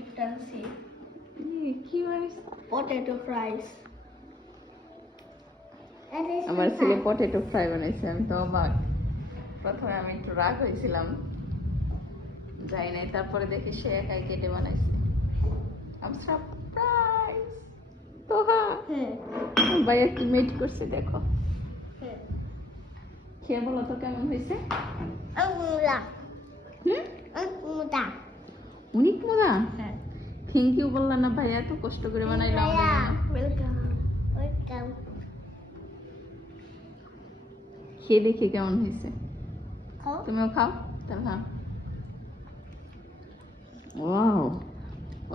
gift আনছি কি বানিস potato fries আমার ছেলে পটেটো ফ্রাই বানাইছে আমি তো অবাক প্রথমে আমি একটু রাগ হয়েছিলাম যাই নাই তারপরে দেখি সে একাই কেটে বানাইছে আম সারপ্রাইজ তো হ্যাঁ ভাইয়া কি মেট করছে দেখো খেয়ে বলো তো কেমন হয়েছে অনেক মজা হ্যাঁ থ্যাংক ইউ বললাম না ভাইয়া এত কষ্ট করে বানাইলাম ওয়েলকাম খেয়ে দেখি কেমন হয়েছে তুমিও খাও তাহলে হ্যাঁ ওয়াও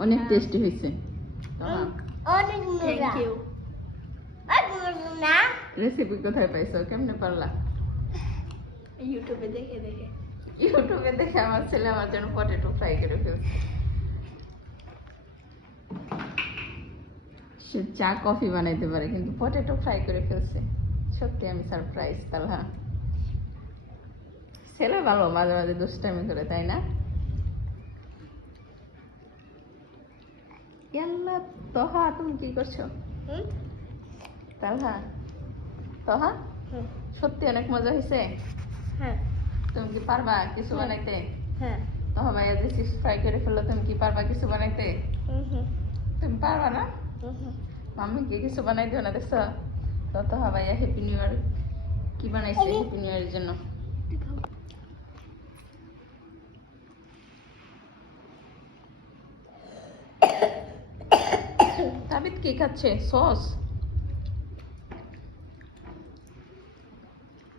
অনেক টেস্টি হয়েছে থ্যাংক ইউ রেসিপি কোথায় পাইছো কেমনে পারলা ইউটিউবে দেখে ইউটিউবে দেখে আমার ছেলে আমার জন্য পটেটো ফ্রাই করে ফেলছে সে চা কফি বানাইতে পারে কিন্তু পটেটো ফ্রাই করে ফেলছে সত্যি আমি সারপ্রাইজ তালহা ছেলে ভালো মাঝে মাঝে দুষ্টামি করে তাই না ইয়াল্লা তোহা তুমি কি করছো তালহা তোহা সত্যি অনেক মজা হয়েছে হ্যাঁ তুমি কি পারবা কিছু বানাইতে হ্যাঁ তোহা ভাইয়া যে চিপস ফ্রাই করে ফেললো তুমি কি পারবা কিছু বানাইতে তুমি পারবা না মাম্মিকে কিছু বানাই দিও না দেখছো তো তোহা ভাইয়া হ্যাপি নিউ ইয়ার কি বানাইছে হ্যাপি নিউ ইয়ারের জন্য তাবিদ কি খাচ্ছে সস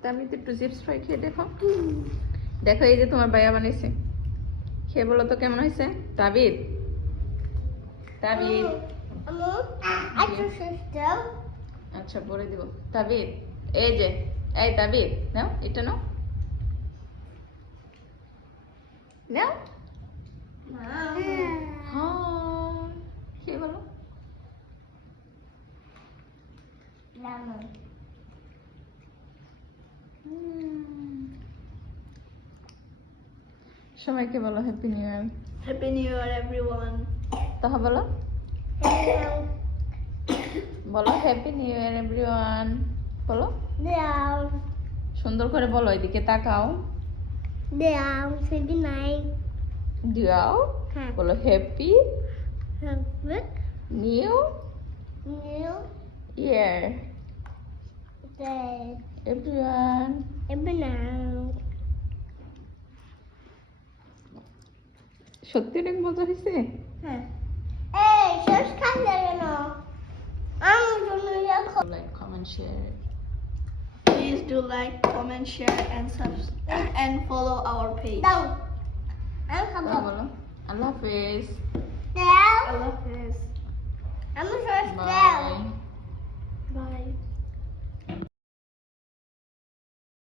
তাবিদ একটু চিপস ফ্রাই খেয়ে দেখো দেখো এই যে তোমার ভাইয়া বানাইছে খেয়ে বলো তো কেমন হয়েছে তাবিদ তাবিদ আচ্ছা পরে দিব তাবিদ এই যে এই তাবিদ নাও এটা নাও নাও হ্যাঁ খেয়ে বলো সবাইকে বলো happy new year happy new year everyone তাহা বলো বলো হ্যাপি নিউ ইয়ার এভরিওয়ান বলো সুন্দর করে বলো এদিকে তাকাও দিও বলো হ্যাপি নিউ ইয়ার এভরিওয়ান সত্যি অনেক মজা হয়েছে like comment share Please do like, comment, share, and follow our page. বলো আল্লাহ হাফেজ Allah Hafiz.